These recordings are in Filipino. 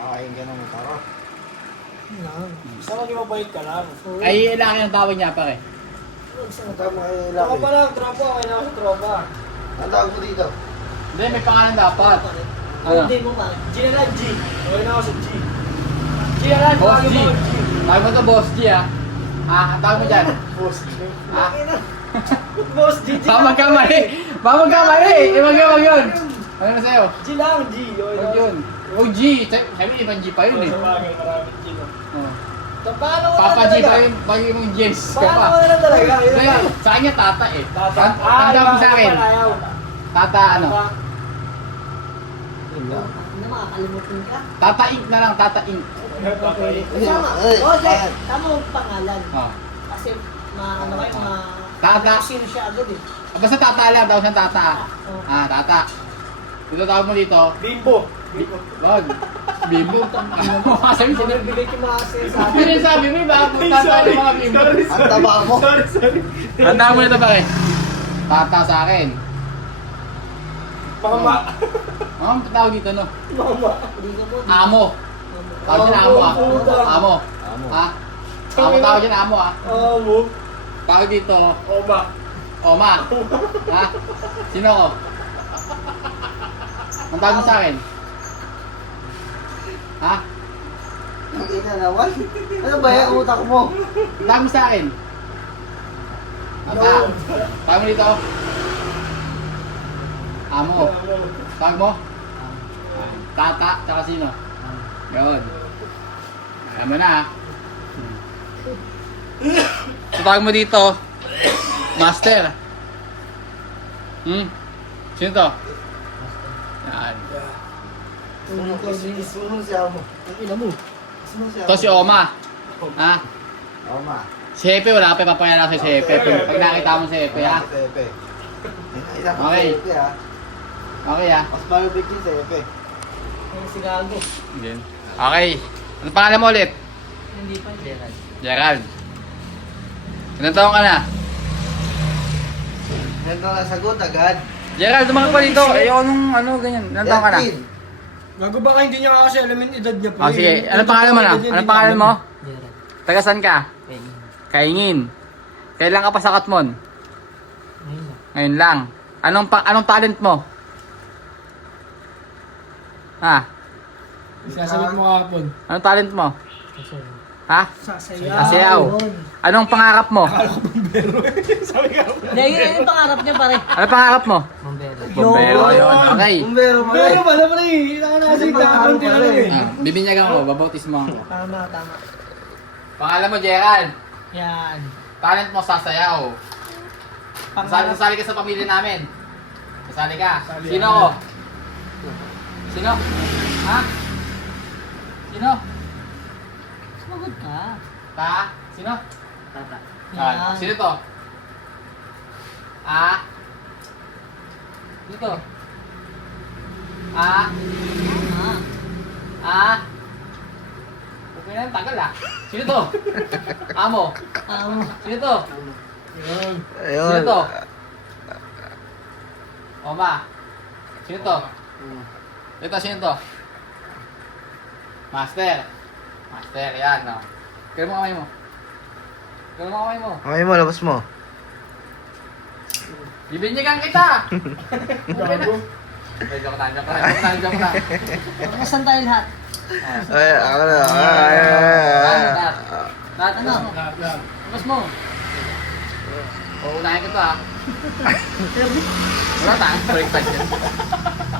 Kakain ka ng taro. Basta maging mabait ka lang. Ay, laki ang tawag niya pare. Ang tama ay Ako laki. pa lang, tropa. Okay na ako sa tropa. Ang tawag mo dito? Hindi, may pangalan dapat. Ano? Hindi mo ba? G na lang, G. Okay na ako sa G. G na lang, Boss tawagin G. mo, G. Tawag mo to Boss G ah. Ah, ang tawag mo dyan. Boss G. Ah, Boss G, G. baka magkamali. Baka magkamali. Wag yun. Ano na sa'yo? G lang, G. Okay Wag na. yun. Oh, G. Sabi, ibang G pa yun eh. Sa bagay, maraming G. no? Oh. So, paano ko na Papa G talaga? pa yun. Pag yung James ka Paano pa. ko na talaga? Yun Kaya, lang. sa kanya tata eh. Tata. Ang dami sa akin. ayaw. Tata ano? Ano, makakalimutan ka? Tata Inc na lang. Tata Inc. Tama. Ay, Oh, Jack, ay. tama ang pangalan. Oh. Kasi, ano kayo, Tata. sino siya agad eh. Basta tata lang. Tawag siyang tata ah. Oh. Ah, tata. Dito tawag mo dito. Bimbo. Bimbo. Wag. Bimbo. Sabi sila. Bibigay ko mga sa Ano yung sabi mo? Bakit tata yung mga bimbo? Ang taba mo. Sorry. Tanda mo na ito pare. Tata sa akin. Mama. Ang tawag dito no? Mama. Hindi ka mo. Amo. Tawag dyan amo ah. puta. Amo. Amo. Ha? Amo tawag dyan amo ah. Mo. Tawag dito. Oma. Oma. Ha? Sino ko? Ang tawag mo sa akin? Ha? Ang ina naman. Ano ba yan? Utak mo. Ang tawag mo sa akin? Tata. Tawag mo dito. Amo. Tawag mo? Tata. Tsaka sino? Yun. Alam mo na ha. So, tawag mo dito. Master. Sino to? Yan. Sunod siya mo. Ang ina mo. Sunod siya Ito si Oma. Ha? Oma. Si Hepe, wala pa ipapakilala ko si Hepe. Pag nakita mo si Hepe, ha? Epe. Isa pa Okay. si Epe ha. Okay, ha? Mas malubig yun si Epe. Yung sigago. Okay. Ano pangalan mo ulit? Hindi pa, Gerald. Gerald. Ilan taong ka na? Ganito na sagot agad. Gerald, tumakot pa dito. Ayoko nung ano, ganyan. Ilan taong ka na? 13. Gago baka hindi niya kasi alam yung edad niya pa. Oh, sige. Ano pangalan mo na? Ano pangalan mo? Gerald. Taga saan ka? Penny. Kaingin. Kailan ka pa sa Katmon? Ayun na. Ngayon lang. Anong talent mo? Ha? Sasagot mo kahapon. Anong talent mo? Kasi, Ha? Sasayaw. Sasayaw. Anong pangarap mo? Sabi ka. Hindi, yun yung pangarap niya pare. Ano pangarap mo? Bombero. Bombero, yun. Okay. Bumbero mo Pero rin. pala pre. Kailangan na kasi kakakunti na lang eh. Bibinyagan ko, babautismo ako. Tama, tama. Pangalan mo, Gerald. Yan. Talent mo, sasayaw. Pangarap. Sasali ka sa pamilya namin. Sasali ka. Sali Sino ako. ko? Sino? Ha? Sino? Sumagot ka. Ta? Sino? Tata. Ah, Yan. sino to? Ah? Sino to? Ah? Tama. Ah? Okay na, tagal ah. Sino to? Amo. Sino to? Yun. Sino to? Oma. Sino to? Ito, sino to? Master. Master, yan, no. Kaya mo kamay mo. Kaya mo kamay mo. Kamay mo, labas mo. Bibinyagan kita! Okay na. Ay, joke na. Kamusta tayo lahat? Ay, ako na. Lahat, Ano? Lahat. Tapos mo. Uunahin kita ah. Wala tayong baliktad yan.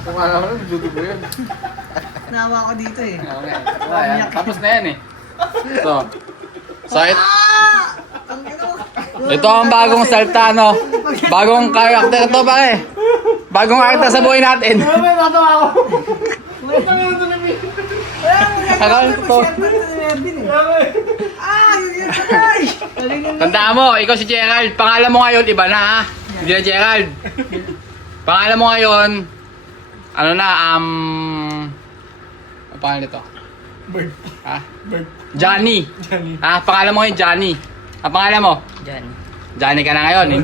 Kung alam mo lang, dudugo yun. Nawa ko dito eh. Okay. Wala yan. Tapos na yan eh. So ito ang bagong salta, no? Bagong karakter ito, pare. Bagong karakter sa buhay natin. Ano ba natawa ako? Wait lang yun doon namin. Akala ko to. Ah, yun patay! Tandaan mo, ikaw si Gerald. Pangalan mo ngayon, iba na ha. Hindi na Gerald. Pangalan mo ngayon, ano na, ano pangalan nito? Bird. Ha? Bird. Johnny. Johnny. Ah, pangalan mo ngayon, Johnny. Ang pangalan mo? Jan. Johnny ka na ngayon. Eh.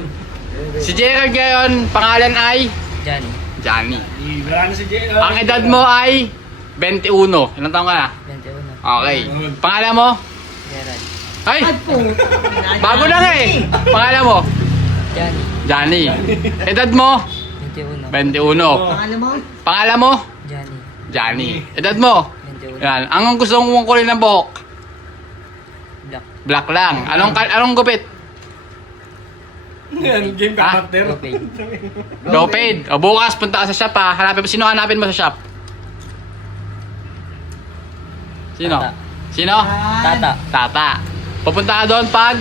Si Gerald ngayon, pangalan ay? Jan. Johnny. Wala na si Jay. Ang edad mo ay 21. Ilang taon ka na? 21. Okay. Pangalan mo? Gerald. Ay! Ay po. Bago lang eh. Pangalan mo? Johnny. Johnny. Edad mo? 21. 21. Pangalan mo? Pangalan mo? Johnny. Johnny. Edad mo? 21. Yan. Ang gusto mong kulay ng buhok? Black. Black lang. Anong gupit? Yan, game Ah, character. Okay. Go paid. O bukas punta ka sa shop ha. Hanapin mo. Sino hanapin mo sa shop? Sino? Tata. Sino? Tata. Tata. Pupunta ka doon pag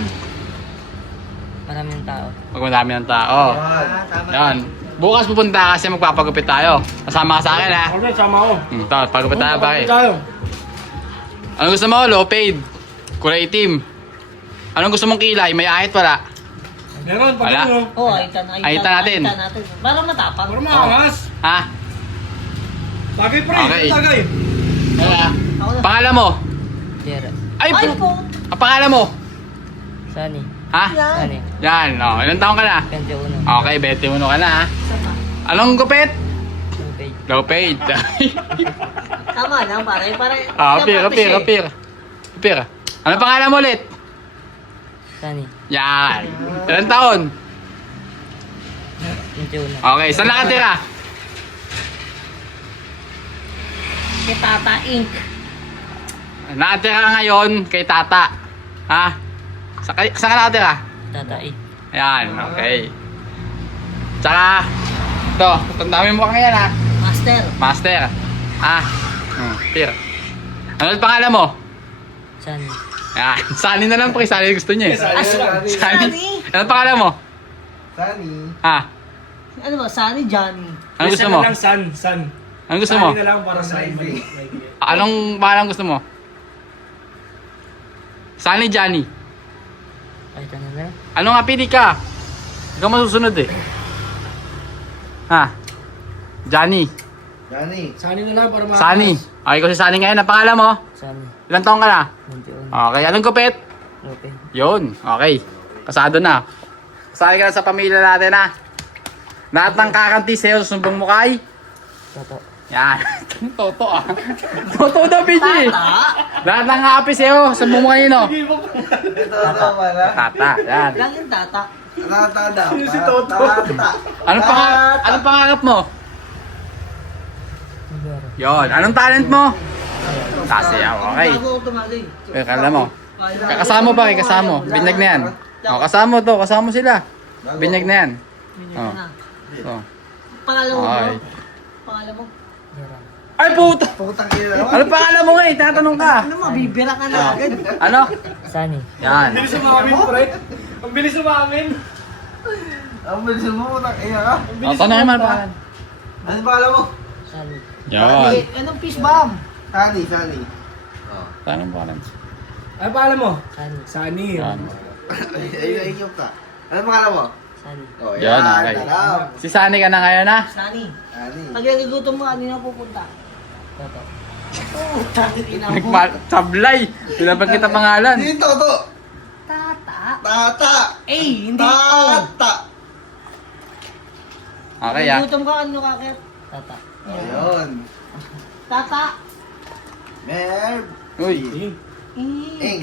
Maraming tao. madami ng tao. Tama. Yan. Bukas pupunta ka kasi magpapagupit tayo. Kasama ka sa akin ha. Ako na, sama ko. Ito, pagupit tayo pare. Tayo. Anong gusto mo? Low paid. Kulay itim. Anong gusto mong kilay? May ahit wala? Meron, pag Wala. ano. Oh, ayitan natin. Para matapang. Para maangas. Ha? Tagay pre, Okay. tagay. Wala. Ako na. Pangalan mo? Gerald. Ay, Ay po. Ang pangalan mo? Sunny. Ha? Yan. Sunny. Yan. Oh, ilang taon ka na? 21. Okay, 21 ka na ha. Sama. Anong gupit? Okay. Low paid. Tama lang, pare. Kapir. Anong pangalan mo ulit? Sunny. Yan. Ilang taon? 21. Okay, saan nakatira? Kay Tata Inc. Nakatira ka ngayon kay Tata. Ha? Saan ka nakatira? Tata 8. Ayan, okay. Tsaka, ito, tandami mo ka ngayon ha. Master. Master. Ha? Pir. Ano ang pangalan mo? Sunny. Ayan, Sunny na lang po. Sunny gusto niya eh. Sunny. Sunny. Ano ang pangalan mo? Sunny. Ha? Ano ba? Sunny Johnny. Ano gusto Isa mo? na lang, san. Anong gusto mo? Sali na lang para sa Sunny. Anong pangalan gusto mo? Sunny Johnny. Kahit ano na. Ano nga pili ka? Ikaw masusunod eh. Ha? Johnny. Johnny. Sali na lang para maangas. Sunny. Okay, ko si Sunny ngayon. Ang pangalan mo? Sunny. Ilang taong ka na? 21. Okay, anong gupit? Okay. Yun. Okay. Kasado na. Kasali ka na sa pamilya natin ha. Lahat ng kakanti sa'yo, susumbong mo kay? Toto. Yan. Toto ah. Toto daw, PG. Tata. Lahat ng kakapi sa'yo, sumbong mo kanino? Ito na pala. Tata. Yan. Lang yung Tata. Tata daw. Si Toto. Tata. Anong pangarap mo? Nagaro. Yon. Anong talent mo? Sasayaw. Okay. Bago ako tumaling. Kaya kala mo. Kasama ba kay kasama? Binyag na yan. O, kasama to. Kasama sila. Binyag na yan. Oh. Oh. Pangalan mo Okay. bro? Pangalan mo? Gerald. Ay, puta! Putang ina naman. Ano pangalan mo nga eh? Tinatanong ka. Ano mabibira ka na agad? Ano? Sunny. Yan. Ang bilis umamin, pre. Ang bilis umamin. Ang bilis mo, putang ina ka. O, tanongin mo ang pangalan. Ano pangalan mo? Sunny. Yan. Anong fish bomb? Sunny, Sunny. Tanong mo pangalan. Ano pangalan mo? Sunny. Sani. Yan. Ay, iyok ka. Ano pangalan mo? Sunny. Oh, Yan, okay. alam. Si Sunny ka na ngayon ha? Sunny. Sunny. Pag nagugutom mo, ano na pupunta? Toto. Oh, ina mo. Sablay. Pinaban kita pangalan. Hindi Toto. Tata. Tata. Eh, hindi. Tata. Okay ah. Nagugutom ka, ano kakit? Tata. Ayun. Tata. Merv. Uy. Ing.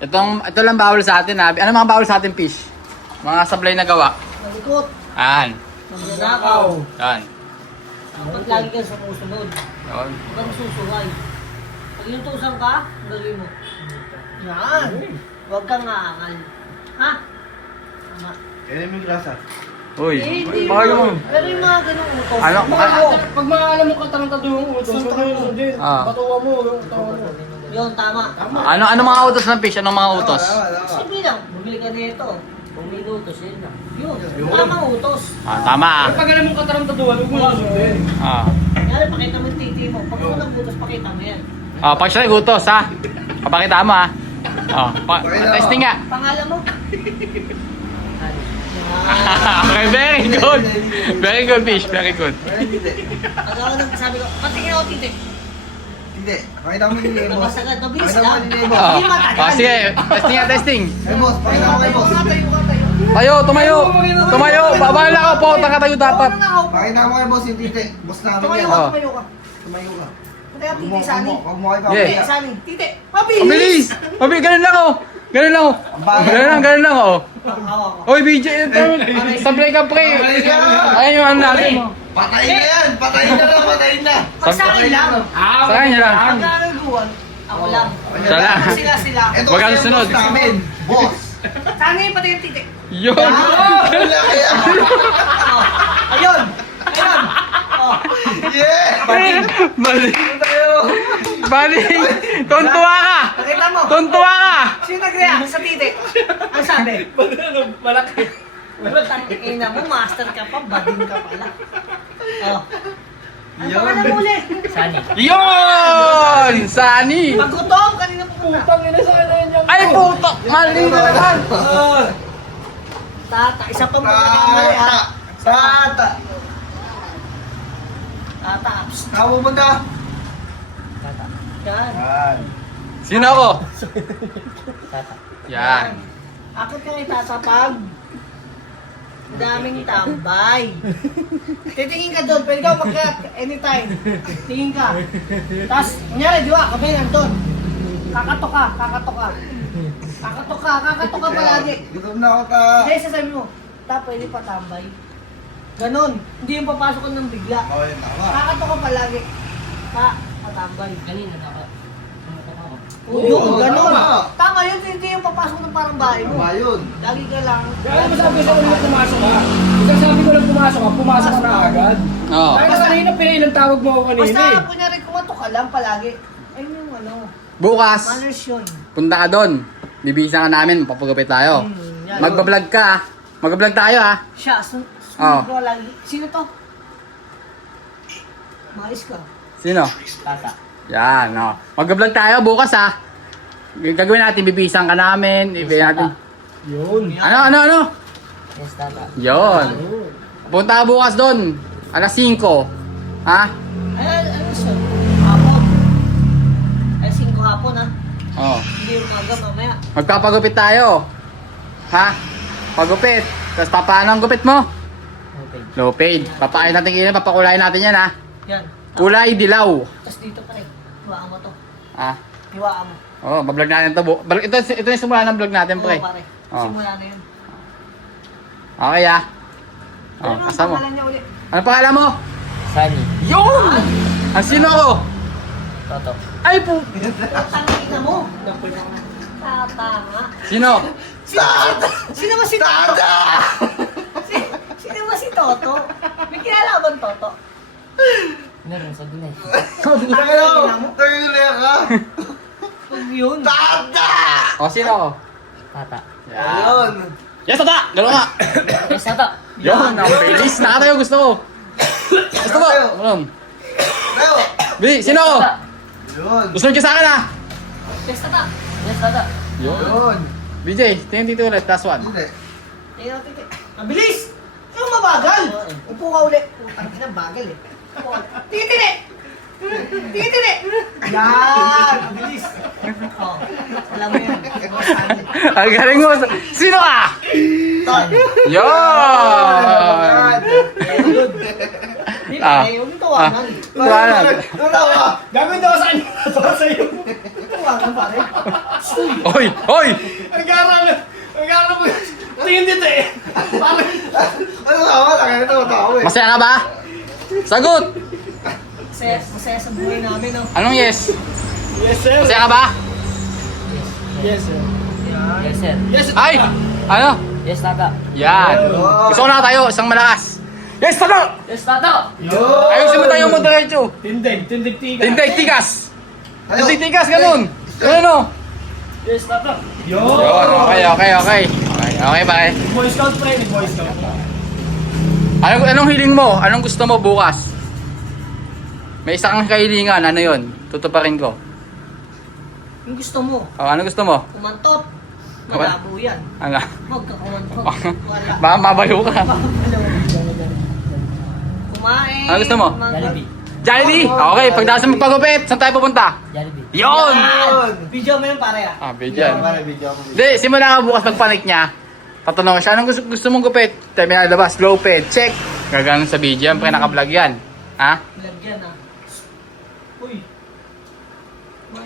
Ito lang bawal sa atin ha. Ano mga bawal sa atin, fish? Mga sablay na gawa. Malikot. Yan. Magnanakaw. Yan. Dapat lagi ka sumusunod. Yan. Huwag kang susuway. Pag inutusan ka, ang gagawin mo. Yan. Huwag kang aangal. Ha? Tama. Kaya mo yung grasa. Uy. Eh, hindi Bawal mo. mo. Pero yung mga ganung utos. Ano? Pag makakala mo katarantado yung utos, pag yung din, Ah. batuwa mo, yung tawa mo. Yun, tama. Ano mga utos ng fish? Anong mga utos? Tama. Simple lang. Bumili ka nito. Bumili utos yun lang. Yun. Tamang utos. Ah, tama ah. Pag alam mo katarantaduhan, huwag mo lang sundin. Ah. Kaya pakita mo yung titi mo. Pag unang utos, pakita mo yan. Ah, pag siya gutos ha. Papakita mo ha. Oh, testing nga. Pangalan mo? Sunny. Okay, very good. Very good fish, very good. Hindi. Pag ako nagsabi ko, patingin ako titi. Hindi. Pakita mo yung boss. Labas agad, mabilis Pakita mo lang. yung boss. Oh. Hindi matagal. Oh, sige, testing nga, testing. Hey boss, pakita mo kay boss. Tayo, tumayo. Tumayo. Babala ka po, takatayo dapat. Pakita mo kay boss yung titi. Boss namin Tumayo yan. ka, Oh. tumayo ka. Tumayo ka. Kaya titi, Sani. Huwag mo kayo Yeah. Titi, papaya. Sani. Titi, mabilis! Mabilis! Mabilis, ganun lang oh. Ganun lang oh. Ganun lang oh. Hawak ko. Oy, BJ, sablay ka pre. Ayun yung ano natin mo. Patayin na yan! Patayin na lang, patayin na! Pag sa akin lang. Sa kanya lang. Pag nakaguan, ako lang. Siya lang. Sila. Ito Wag kang kasi yung sunod. boss namin. Boss! Sani, pati yung titi. Yun. Wala kaya! Oh. Ayun! Ayun! Oh. Yeah! Mali. Tayo! Mali. Tuntua ka. Nakita mo? Tuntua ka. Sino nag-react sa titi? Ang sabi? Malaki. Ina mo, master ka pa, bading ka pala. Oh. Ano Yun. pangalan mo ulit? Sani. Yun! Sani. Paggutom, kanina po muna. Tangina sa kanya niya. Ay puto. Mali na naman. Tata, isa pa magkakamali ha. Tata! Tata, apps. Tama mo na! Tata. Yan. Yan. Sino ako? Tata. Yan. Akit ka kay Tata pag daming tambay. Titingin ka doon, pwede ka mag-cut anytime. Tingin ka. Tapos, kunyari, di ba, kami nandun. Kakatok ka. Kakatok ka palagi. Gutom na ako ta! Hindi, sasabi mo, ta, pwede pa tambay. Ganon. Hindi yung papasok ko ng bigla. Oh, yun tama. Kakatok ka palagi. Ta, patambay. Kanina naka. Oo, yun, ganon. tama. Tama yun, hindi yung papasok ng parang bahay mo. Tama yun. Lagi ka lang. Kaya mo sabi sa ulit pumasok ka. Isang sabi ko lang pumasok ka na agad. Oo. Kaya na kanina, pinilang tawag mo ako kanina Basta, eh. kunyari, kumatok ka lang palagi. Ayun yung ano, Bukas, manners yun. punta ka doon. Bibisa ka namin, papagupit tayo. Yan. Magbablog ka ah. Magbablog tayo ah. Siya, Oo. ko lagi. Sino to? Mais ka. Sino? Tata. Yan, no. Magbablog tayo bukas ah. Gagawin natin, bibisan ka namin. Ibigay natin. Yun. Ano? Yes, tata. Yon. Punta ka bukas doon. Alas 5. Ha? Ay, ano siya? Hapon. Ay, 5 hapon ha. Oh. Hindi yung umaga mamaya. Magpapagupit tayo. Ha? Pagupit. Tapos papaano ang gupit mo? Okay. Low paid. Papain natin yan, papakulayin natin yan ha. Yan. Kulay dilaw. Tapos dito pa rin. Hiwaan mo to. Ha? Hiwaan mo. Oh, bablog natin to. Ito yung simula ng vlog natin, pre. Oo, pare. Oo. Simula na yun. Okay ah. Oh, Ano ang kasama mo. pangalan niya ulit? Ano pangalan mo? Sani. Yun! Ang sino ko? Toto. Ay po. Tangina mo. Tata nga. Sino? Sino ba si Toto? Sino ba si Toto? May kilala ka bang Toto? Meron sa gulay. Tayo! Tayo na ka! Huwag yun. Tata! O, sino ko? Tata. Ayun! Yes, tata! Dalawa nga! Yes, tata. Yun, ang bilis. Nakatayo, gusto ko. Gusto mo? Ano? Tayo! Bili, sino ko? Yun! Gusto mo sa akin ah? Yes, tata. Yes, tata. Yun! BJ, tingin dito ulit, plus 1. Hindi. Tingnan natin. Mabilis! Yung mabagal! Upo ka ulit. Putang ina, bagal eh. Titiri! Titiri! Yan! Mabilis! Oh, alam mo yan. Ang galing mo. Sino ka? Yun! Hindi Ah. pa eh, huwag yung tawanan. Tawanan. Ano tawa? Gagawin daw sa kanya. Ito sa iyo. Tawanan pare. Oy! Oy! Ang gara mo. Tingin dito eh. Parang. Ano tawa? Taka na tawa eh. Masaya ka ba? Sagot! Masaya sa buhay namin, no? Anong yes? Yes, sir. Masaya ka ba? Yes, sir. Yes, sir. Yes, sir. Ay! Ano? Yes, tata. Yan! Gusto ko na tayo, isang malakas. Yes, tata! Yes, tata. Yun! Ayusin mo tayo mo diretso. Tindig tiga. Tindig tigas! Tayo. Tindig tigas, ganun! Ganun o! Yes, tata. Yun, okay. Okay, bye. Boy Scout, pre. Boy Scout. Anong hiling mo? Anong gusto mo bukas? May isa kang kahilingan, ano yun? Tutuparin ko. Yung gusto mo, O, ano gusto mo? kumantot. Malabo yan. Ano? Huwag ka kumantot. Wala. Baka mabalo ka. Kumain. Ano gusto mo? Jollibee. Jollibee? Okay, pagdasan mo pagupit, saan tayo pupunta? Jollibee. Yun! Yan! Video mo yun pare ah. Ah, bigyan. Video ako. Hindi, simula ka bukas pagpanik niya. Tatanong ko siya, anong gusto mong gupit? Tayo may nalabas, low ped, check. Gaganon sa video, yan, pre naka-vlog yan. Ha? Vlog yan ah. Uy.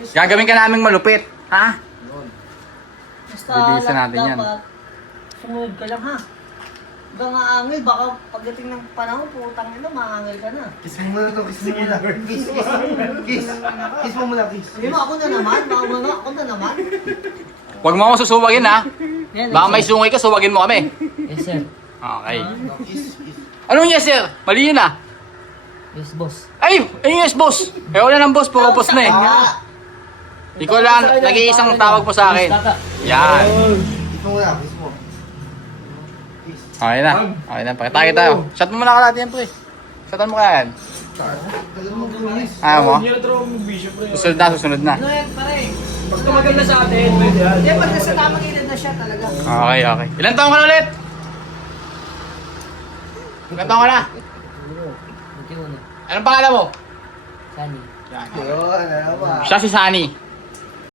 Gagawin ka naming malupit. Ha? Basta Bibilisan natin yan. dapat sumunod ka lang ha. Hanggang aangil, baka pagdating ng panahon, putang ina, maangil ka na. Kiss mo muna to, kiss mo muna. Kiss, kiss. Kiss. Kiss mo muna, kiss. Sabi mo, ako na naman, ako na naman. Huwag mo akong susuwagin ha. Yan, Baka may sungay ka, suwagin mo kami. Yes, sir. Okay. Kiss, kiss. Anong yes sir? Mali yun ah. Yes, boss. Ay! Ayun yes boss! Eh wala ng boss, puro boss na eh. Ah! Ikaw lang, nag-iisang tawag po sa Yes, akin. tata. Yan. Kiss mo muna, kiss mo. Kiss. Okay na. Okay na. Pakitake tayo. Shot mo muna ka natin yan pre. Shotan mo kaya yan. Tagal mo kiss. Ayaw mo? Hindi na trabaho mag-vision, pre. Susunod na, susunod na. Ano yan, pare? Pag tumagal na sa atin, pwede yan. Hindi, pag nasa tamang edad na siya talaga. Okay, okay. Ilan taong ka na ulit? Ilan taong ka na? Buti mo na. Anong pangalan mo? Sunny. Yun, ano ba? Siya si Sunny.